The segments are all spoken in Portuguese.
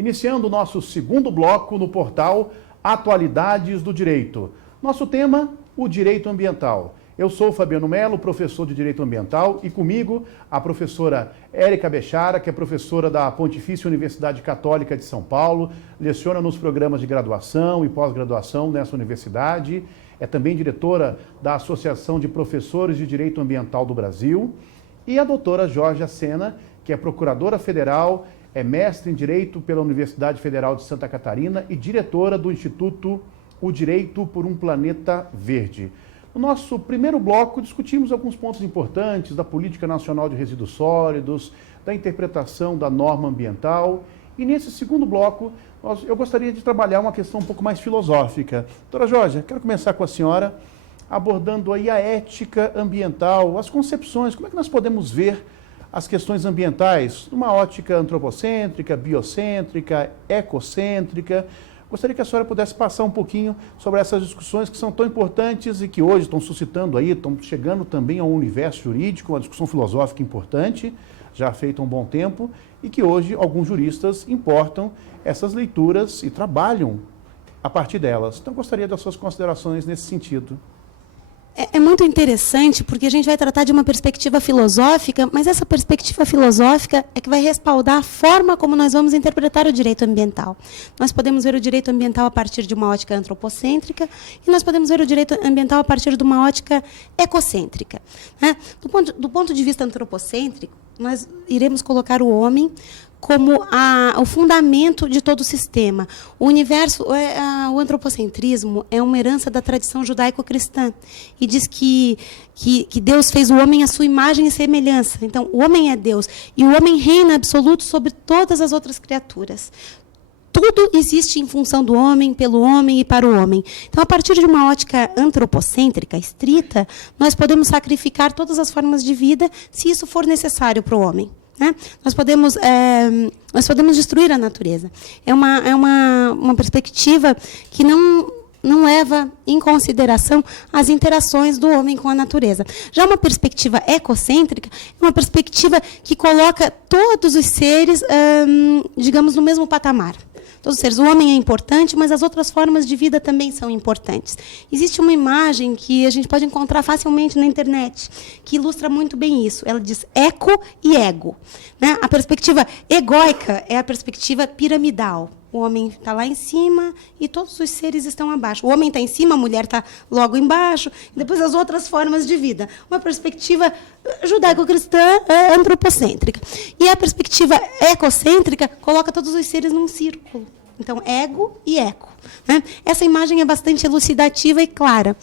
iniciando o nosso segundo bloco no portal Atualidades do Direito. Nosso tema, o direito ambiental. Eu sou Fabiano Melo, professor de Direito Ambiental, e comigo a professora Érica Bechara, que é professora da Pontifícia Universidade Católica de São Paulo, leciona nos programas de graduação e pós-graduação nessa universidade, é também diretora da Associação de Professores de Direito Ambiental do Brasil, e a doutora Jorge Sena, que é procuradora federal, é mestre em Direito pela Universidade Federal de Santa Catarina e diretora do Instituto O Direito por um Planeta Verde. No nosso primeiro bloco, discutimos alguns pontos importantes da Política Nacional de Resíduos Sólidos, da interpretação da norma ambiental. E nesse segundo bloco, eu gostaria de trabalhar uma questão um pouco mais filosófica. Doutora Jorge, quero começar com a senhora, abordando aí a ética ambiental, as concepções, como é que nós podemos ver as questões ambientais, numa ótica antropocêntrica, biocêntrica, ecocêntrica. Gostaria que a senhora pudesse passar um pouquinho sobre essas discussões que são tão importantes e que hoje estão suscitando aí, estão chegando também ao universo jurídico, uma discussão filosófica importante, já feita há um bom tempo, e que hoje alguns juristas importam essas leituras e trabalham a partir delas. Então, gostaria das suas considerações nesse sentido. É muito interessante, porque a gente vai tratar de uma perspectiva filosófica, mas essa perspectiva filosófica é que vai respaldar a forma como nós vamos interpretar o direito ambiental. Nós podemos ver o direito ambiental a partir de uma ótica antropocêntrica e nós podemos ver o direito ambiental a partir de uma ótica ecocêntrica, né? Do ponto de vista antropocêntrico, nós iremos colocar o homem como o fundamento de todo o sistema. O universo, o antropocentrismo é uma herança da tradição judaico-cristã e diz que Deus fez o homem à sua imagem e semelhança. Então, o homem é Deus e o homem reina absoluto sobre todas as outras criaturas. Tudo existe em função do homem, pelo homem e para o homem. Então, a partir de uma ótica antropocêntrica, estrita, nós podemos sacrificar todas as formas de vida se isso for necessário para o homem. Nós podemos destruir a natureza. É uma perspectiva que não leva em consideração as interações do homem com a natureza. Já uma perspectiva ecocêntrica é uma perspectiva que coloca todos os seres, digamos, no mesmo patamar. Todos os seres. O homem é importante, mas as outras formas de vida também são importantes. Existe uma imagem que a gente pode encontrar facilmente na internet, que ilustra muito bem isso. Ela diz eco e ego, né? A perspectiva egóica é a perspectiva piramidal. O homem está lá em cima e todos os seres estão abaixo. O homem está em cima, a mulher está logo embaixo, e depois as outras formas de vida. Uma perspectiva judaico-cristã antropocêntrica. E a perspectiva ecocêntrica coloca todos os seres num círculo. Então, ego e eco, né? Essa imagem é bastante elucidativa e clara.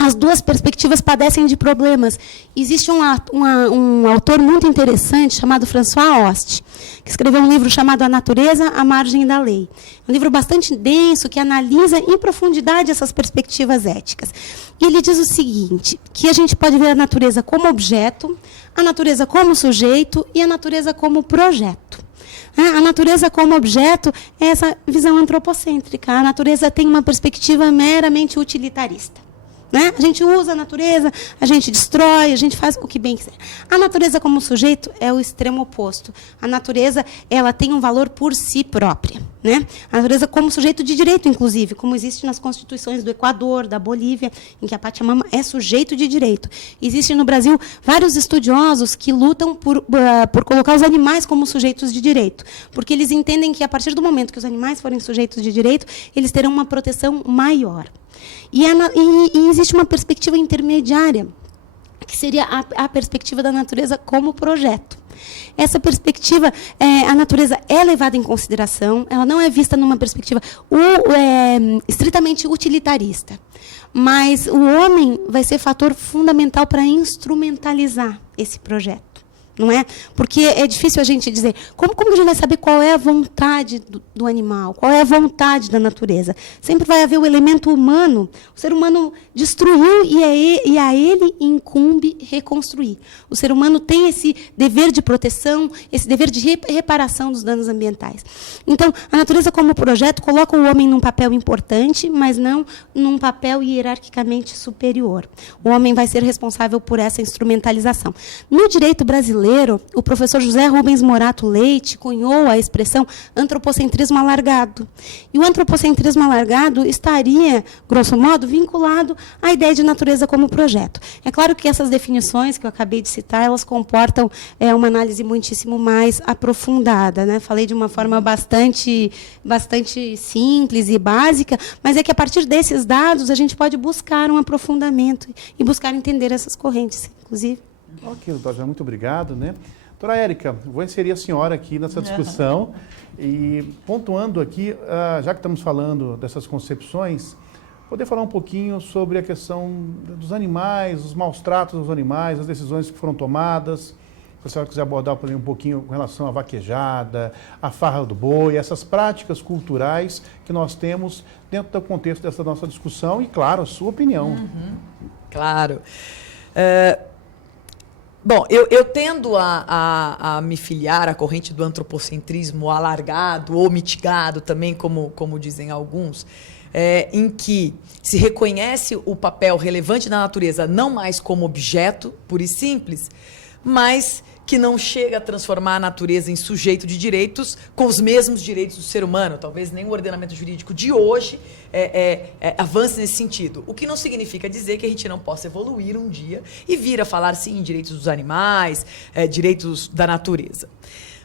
As duas perspectivas padecem de problemas. Existe um autor muito interessante chamado François Hoste, que escreveu um livro chamado A Natureza à Margem da Lei. Um livro bastante denso que analisa em profundidade essas perspectivas éticas. E ele diz o seguinte, que a gente pode ver a natureza como objeto, a natureza como sujeito e a natureza como projeto. A natureza como objeto é essa visão antropocêntrica. A natureza tem uma perspectiva meramente utilitarista. Né? A gente usa a natureza, a gente destrói, a gente faz o que bem quiser. A natureza como sujeito é o extremo oposto. A natureza, ela tem um valor por si própria, né? A natureza como sujeito de direito, inclusive, como existe nas constituições do Equador, da Bolívia, em que a Pachamama é sujeito de direito. Existem no Brasil vários estudiosos que lutam por colocar os animais como sujeitos de direito, porque eles entendem que, a partir do momento que os animais forem sujeitos de direito, eles terão uma proteção maior. E existe uma perspectiva intermediária, que seria a perspectiva da natureza como projeto. Essa perspectiva, a natureza é levada em consideração, ela não é vista numa perspectiva estritamente utilitarista, mas o homem vai ser fator fundamental para instrumentalizar esse projeto. Não é? Porque é difícil a gente dizer, como a gente vai saber qual é a vontade do animal, qual é a vontade da natureza? Sempre vai haver o elemento humano, o ser humano destruiu e a ele incumbe reconstruir. O ser humano tem esse dever de proteção, esse dever de reparação dos danos ambientais. Então, a natureza como projeto coloca o homem num papel importante, mas não num papel hierarquicamente superior. O homem vai ser responsável por essa instrumentalização. No direito brasileiro, brasileiro, o professor José Rubens Morato Leite cunhou a expressão antropocentrismo alargado. E o antropocentrismo alargado estaria, grosso modo, vinculado à ideia de natureza como projeto. É claro que essas definições que eu acabei de citar, elas comportam uma análise muitíssimo mais aprofundada, né? Falei de uma forma bastante simples e básica, mas é que a partir desses dados a gente pode buscar um aprofundamento e buscar entender essas correntes, inclusive. Ok, doutora, muito obrigado, né? Doutora Érica, vou inserir a senhora aqui nessa discussão e pontuando aqui, já que estamos falando dessas concepções, poder falar um pouquinho sobre a questão dos animais, os maus tratos dos animais, as decisões que foram tomadas. Se a senhora quiser abordar também um pouquinho com relação à vaquejada, à farra do boi, essas práticas culturais que nós temos dentro do contexto dessa nossa discussão e, claro, a sua opinião. Claro. Bom, eu tendo a me filiar à corrente do antropocentrismo alargado ou mitigado também, como dizem alguns, em que se reconhece o papel relevante da natureza não mais como objeto, puro e simples, mas que não chega a transformar a natureza em sujeito de direitos com os mesmos direitos do ser humano. Talvez nem o ordenamento jurídico de hoje avance nesse sentido. O que não significa dizer que a gente não possa evoluir um dia e vir a falar, sim, em direitos dos animais, direitos da natureza.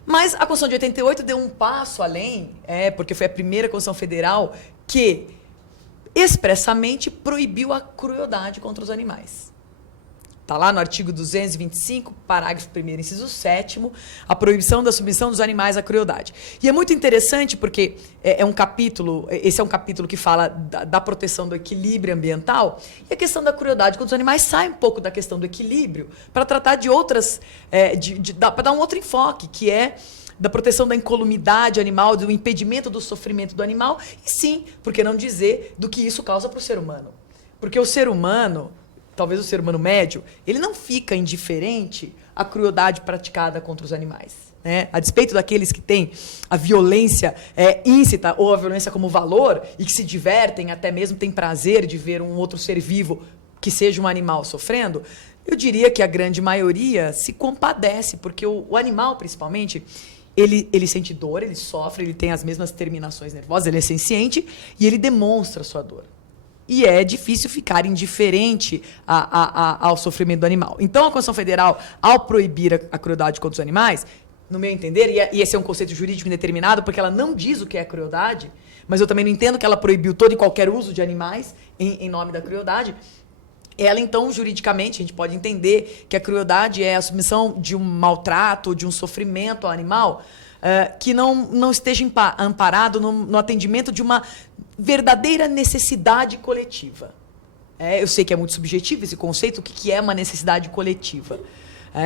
Mas a Constituição de 88 deu um passo além, porque foi a primeira Constituição Federal que expressamente proibiu a crueldade contra os animais. Está lá no artigo 225, parágrafo 1º, inciso 7º, a proibição da submissão dos animais à crueldade. E é muito interessante porque esse é um capítulo que fala da proteção do equilíbrio ambiental, e a questão da crueldade contra os animais sai um pouco da questão do equilíbrio para tratar de outras, para dar um outro enfoque, que é da proteção da incolumidade animal, do impedimento do sofrimento do animal, e sim, por que não dizer, do que isso causa para o ser humano. Porque o ser humano, talvez o ser humano médio, ele não fica indiferente à crueldade praticada contra os animais, né? A despeito daqueles que têm a violência íncita ou a violência como valor e que se divertem, até mesmo têm prazer de ver um outro ser vivo que seja um animal sofrendo, eu diria que a grande maioria se compadece, porque o animal, principalmente, ele sente dor, ele sofre, ele tem as mesmas terminações nervosas, ele é senciente e ele demonstra a sua dor. E é difícil ficar indiferente ao sofrimento do animal. Então, a Constituição Federal, ao proibir a crueldade contra os animais, no meu entender, e esse é um conceito jurídico indeterminado, porque ela não diz o que é crueldade, mas eu também não entendo que ela proibiu todo e qualquer uso de animais em nome da crueldade. Ela, então, juridicamente, a gente pode entender que a crueldade é a submissão de um maltrato, de um sofrimento ao animal, que não esteja amparado no atendimento de uma verdadeira necessidade coletiva. Eu sei que é muito subjetivo esse conceito, o que é uma necessidade coletiva.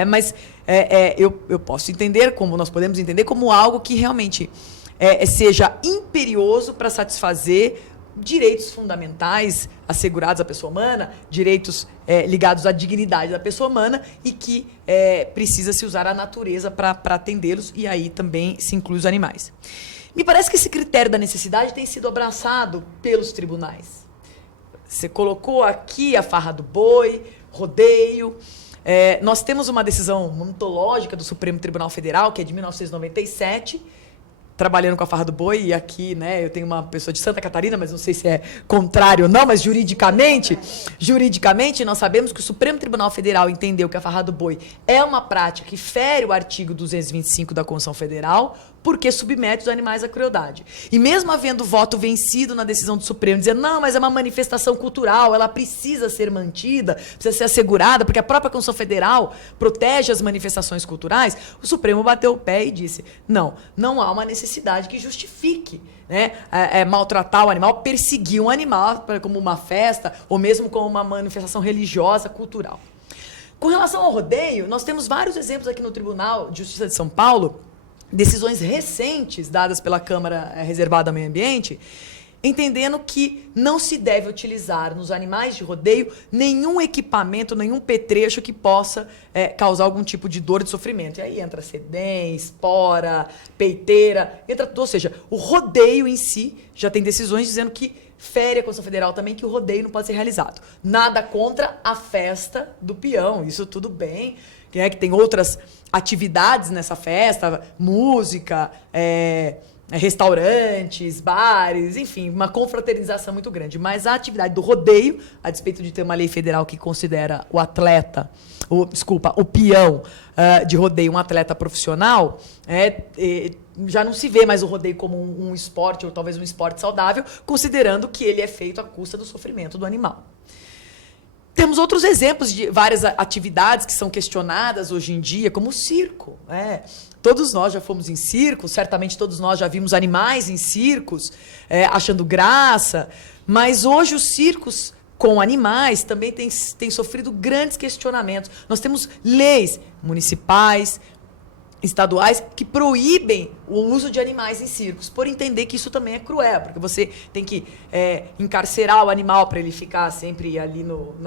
Mas eu posso entender, como nós podemos entender, como algo que realmente seja imperioso para satisfazer direitos fundamentais assegurados à pessoa humana, direitos ligados à dignidade da pessoa humana e que precisa se usar a natureza para atendê-los, e aí também se inclui os animais. Me parece que esse critério da necessidade tem sido abraçado pelos tribunais. Você colocou aqui a farra do boi, rodeio. Nós temos uma decisão ontológica do Supremo Tribunal Federal, que é de 1997, trabalhando com a farra do boi, e aqui, né, eu tenho uma pessoa de Santa Catarina, mas não sei se é contrário ou não, mas juridicamente nós sabemos que o Supremo Tribunal Federal entendeu que a farra do boi é uma prática que fere o artigo 225 da Constituição Federal, porque submete os animais à crueldade. E mesmo havendo voto vencido na decisão do Supremo, dizendo, não, mas é uma manifestação cultural, ela precisa ser mantida, precisa ser assegurada, porque a própria Constituição Federal protege as manifestações culturais, o Supremo bateu o pé e disse, não há uma necessidade que justifique, né, maltratar o animal, perseguir um animal como uma festa, ou mesmo como uma manifestação religiosa, cultural. Com relação ao rodeio, nós temos vários exemplos aqui no Tribunal de Justiça de São Paulo, decisões recentes dadas pela Câmara Reservada ao Meio Ambiente, entendendo que não se deve utilizar nos animais de rodeio nenhum equipamento, nenhum petrecho que possa causar algum tipo de dor e de sofrimento. E aí entra sedém, espora, peiteira, ou seja, o rodeio em si já tem decisões dizendo que fere a Constituição Federal também, que o rodeio não pode ser realizado. Nada contra a festa do peão, isso tudo bem, que tem outras atividades nessa festa, música, restaurantes, bares, enfim, uma confraternização muito grande. Mas a atividade do rodeio, a despeito de ter uma lei federal que considera o peão de rodeio um atleta profissional, já não se vê mais o rodeio como um esporte, ou talvez um esporte saudável, considerando que ele é feito à custa do sofrimento do animal. Temos outros exemplos de várias atividades que são questionadas hoje em dia, como o circo. Todos nós já fomos em circos, certamente todos nós já vimos animais em circos, achando graça, mas hoje os circos com animais também têm sofrido grandes questionamentos. Nós temos leis municipais, estaduais, que proíbem o uso de animais em circos, por entender que isso também é cruel, porque você tem que encarcerar o animal para ele ficar sempre ali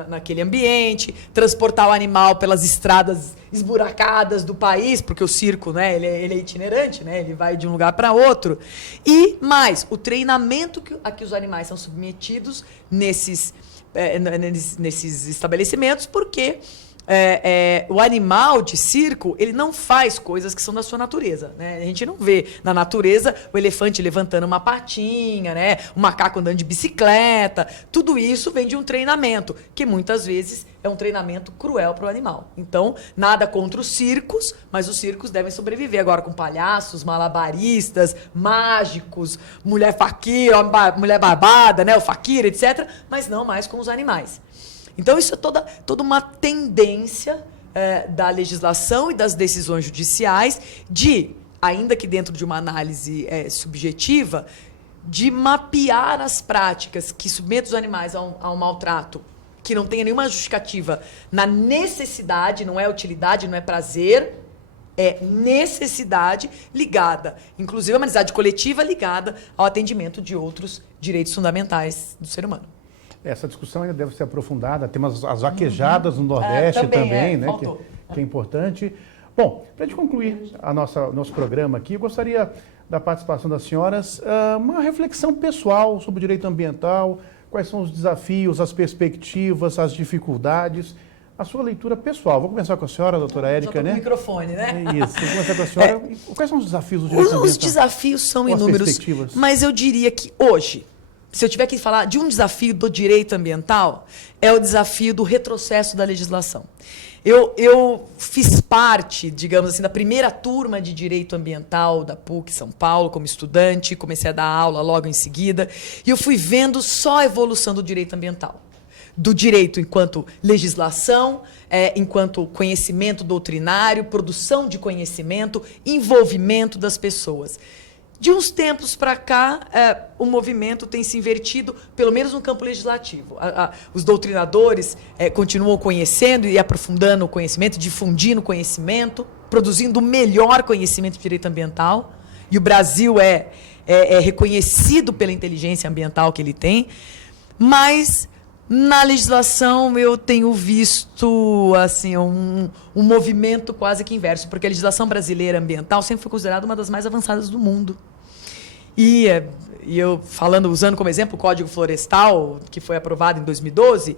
naquele ambiente, transportar o animal pelas estradas esburacadas do país, porque o circo, né, ele é itinerante, né, ele vai de um lugar para outro. E mais, o treinamento a que os animais são submetidos nesses estabelecimentos, porque o animal de circo, ele não faz coisas que são da sua natureza, né? A gente não vê na natureza o elefante levantando uma patinha, né? O macaco andando de bicicleta. Tudo isso vem de um treinamento, que muitas vezes é um treinamento cruel para o animal. Então, nada contra os circos, mas os circos devem sobreviver agora com palhaços, malabaristas, mágicos, mulher faquira, mulher barbada, né? O faquira, etc., mas não mais com os animais. Então, isso é toda uma tendência da legislação e das decisões judiciais de, ainda que dentro de uma análise subjetiva, de mapear as práticas que submetem os animais a um maltrato que não tenha nenhuma justificativa na necessidade, não é utilidade, não é prazer, é necessidade ligada, inclusive a uma necessidade coletiva ligada ao atendimento de outros direitos fundamentais do ser humano. Essa discussão ainda deve ser aprofundada, temos as vaquejadas no Nordeste também, né, que é importante. Bom, para a gente concluir nosso programa aqui, eu gostaria da participação das senhoras, uma reflexão pessoal sobre o direito ambiental, quais são os desafios, as perspectivas, as dificuldades, a sua leitura pessoal. Vou começar com a senhora, doutora Érica, né? Com o microfone, né? Isso, vou começar com a senhora. Quais são os desafios do direito ambiental? Os desafios são inúmeros, mas eu diria que hoje, se eu tiver que falar de um desafio do direito ambiental, é o desafio do retrocesso da legislação. Eu fiz parte, digamos assim, da primeira turma de direito ambiental da PUC São Paulo, como estudante, comecei a dar aula logo em seguida, e eu fui vendo só a evolução do direito ambiental. Do direito enquanto legislação, enquanto conhecimento doutrinário, produção de conhecimento, envolvimento das pessoas. De uns tempos para cá, o movimento tem se invertido, pelo menos no campo legislativo. Os doutrinadores continuam conhecendo e aprofundando o conhecimento, difundindo o conhecimento, produzindo o melhor conhecimento de direito ambiental. E o Brasil é reconhecido pela inteligência ambiental que ele tem. Mas, na legislação, eu tenho visto assim, um movimento quase que inverso, porque a legislação brasileira ambiental sempre foi considerada uma das mais avançadas do mundo. E eu usando como exemplo o Código Florestal, que foi aprovado em 2012,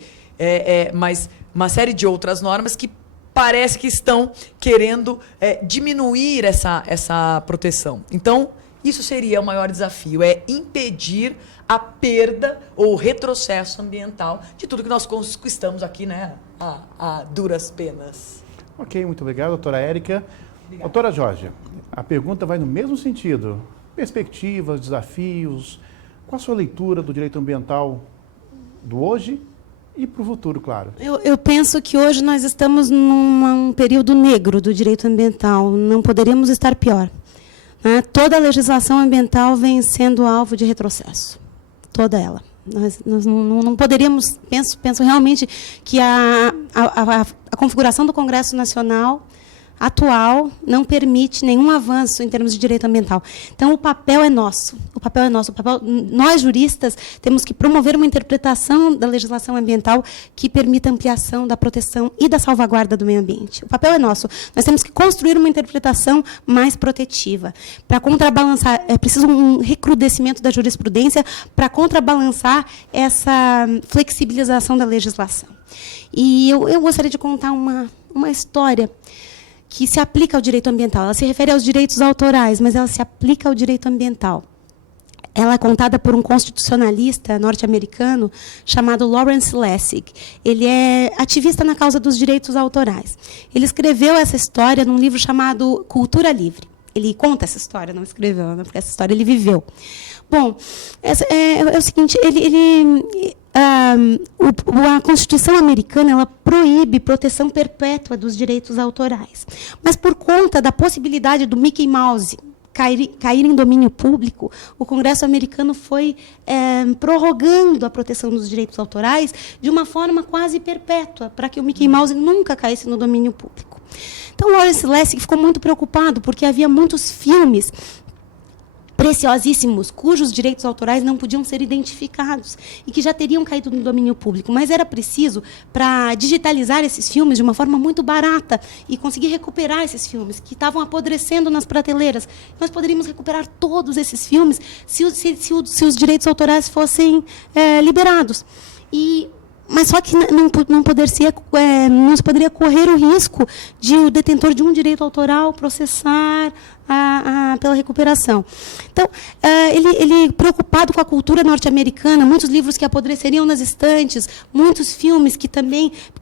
mas uma série de outras normas que parece que estão querendo diminuir essa proteção. Então, isso seria o maior desafio, impedir a perda ou o retrocesso ambiental de tudo que nós conquistamos aqui, né, a duras penas. Ok, muito obrigado, doutora Érica. Obrigada. Doutora Jorge, a pergunta vai no mesmo sentido. Perspectivas, desafios, qual a sua leitura do direito ambiental do hoje e para o futuro, claro? Eu penso que hoje nós estamos num período negro do direito ambiental, não poderíamos estar pior. Né? Toda a legislação ambiental vem sendo alvo de retrocesso, toda ela. Nós não poderíamos, penso realmente que a configuração do Congresso Nacional atual não permite nenhum avanço em termos de direito ambiental. Então, o papel é nosso. Nós, juristas, temos que promover uma interpretação da legislação ambiental que permita a ampliação da proteção e da salvaguarda do meio ambiente. O papel é nosso. Nós temos que construir uma interpretação mais protetiva. Para contrabalançar, é preciso um recrudescimento da jurisprudência para contrabalançar essa flexibilização da legislação. E eu gostaria de contar uma uma história que se aplica ao direito ambiental. Ela se refere aos direitos autorais, mas ela se aplica ao direito ambiental. Ela é contada por um constitucionalista norte-americano chamado Lawrence Lessig. Ele é ativista na causa dos direitos autorais. Ele escreveu essa história num livro chamado Cultura Livre. Ele conta essa história, não escreveu, né, porque essa história ele viveu. Bom, é o seguinte, a Constituição americana ela proíbe proteção perpétua dos direitos autorais. Mas por conta da possibilidade do Mickey Mouse cair em domínio público, o Congresso americano foi prorrogando a proteção dos direitos autorais de uma forma quase perpétua, para que o Mickey Mouse nunca caísse no domínio público. Então, Lawrence Lessig ficou muito preocupado, porque havia muitos filmes preciosíssimos, cujos direitos autorais não podiam ser identificados e que já teriam caído no domínio público. Mas era preciso, para digitalizar esses filmes de uma forma muito barata e conseguir recuperar esses filmes que estavam apodrecendo nas prateleiras. Nós poderíamos recuperar todos esses filmes se os direitos autorais fossem liberados. Mas só que não se poderia correr o risco de o detentor de um direito autoral processar pela recuperação. Então, ele preocupado com a cultura norte-americana, muitos livros que apodreceriam nas estantes, muitos filmes que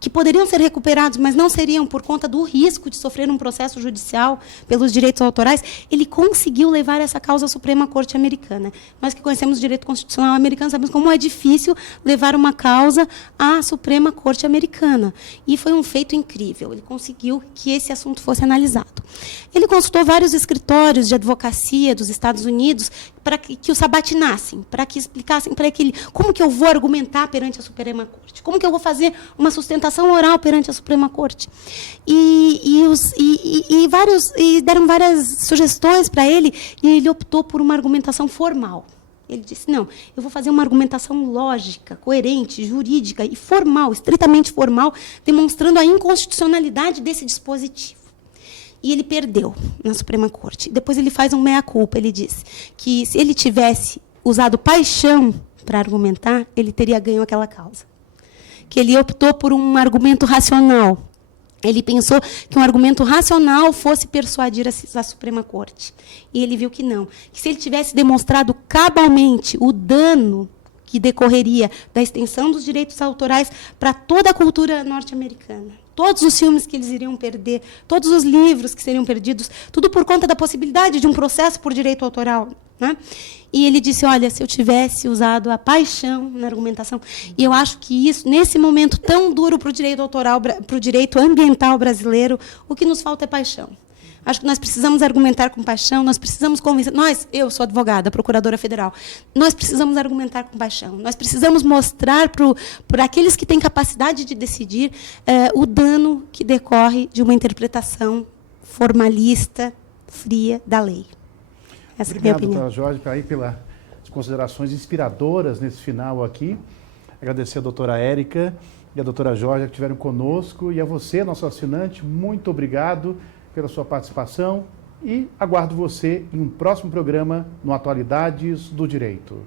poderiam ser recuperados, mas não seriam por conta do risco de sofrer um processo judicial pelos direitos autorais, ele conseguiu levar essa causa à Suprema Corte Americana. Nós que conhecemos o direito constitucional americano sabemos como é difícil levar uma causa à Suprema Corte Americana. E foi um feito incrível. Ele conseguiu que esse assunto fosse analisado. Ele consultou vários escritórios de advocacia dos Estados Unidos para que o sabatinassem, para que explicassem para ele como que eu vou argumentar perante a Suprema Corte, como que eu vou fazer uma sustentação oral perante a Suprema Corte. E deram várias sugestões para ele, e ele optou por uma argumentação formal. Ele disse, não, eu vou fazer uma argumentação lógica, coerente, jurídica e formal, estritamente formal, demonstrando a inconstitucionalidade desse dispositivo. E ele perdeu na Suprema Corte. Depois ele faz um meia-culpa. Ele diz que se ele tivesse usado paixão para argumentar, ele teria ganho aquela causa. Que ele optou por um argumento racional. Ele pensou que um argumento racional fosse persuadir a Suprema Corte. E ele viu que não. Que se ele tivesse demonstrado cabalmente o dano que decorreria da extensão dos direitos autorais para toda a cultura norte-americana, todos os filmes que eles iriam perder, todos os livros que seriam perdidos, tudo por conta da possibilidade de um processo por direito autoral, né? E ele disse, olha, se eu tivesse usado a paixão na argumentação, e eu acho que isso, nesse momento tão duro para o direito autoral, para o direito ambiental brasileiro, o que nos falta é paixão. Acho que nós precisamos argumentar com paixão, nós precisamos convencer. Eu sou advogada, procuradora federal, nós precisamos argumentar com paixão. Nós precisamos mostrar para aqueles que têm capacidade de decidir o dano que decorre de uma interpretação formalista, fria da lei. Essa é a minha opinião. Obrigado, doutora Jorge, pelas considerações inspiradoras nesse final aqui. Agradecer a doutora Érica e a doutora Jorge que estiveram conosco. E a você, nosso assinante, muito obrigado pela sua participação e aguardo você em um próximo programa no Atualidades do Direito.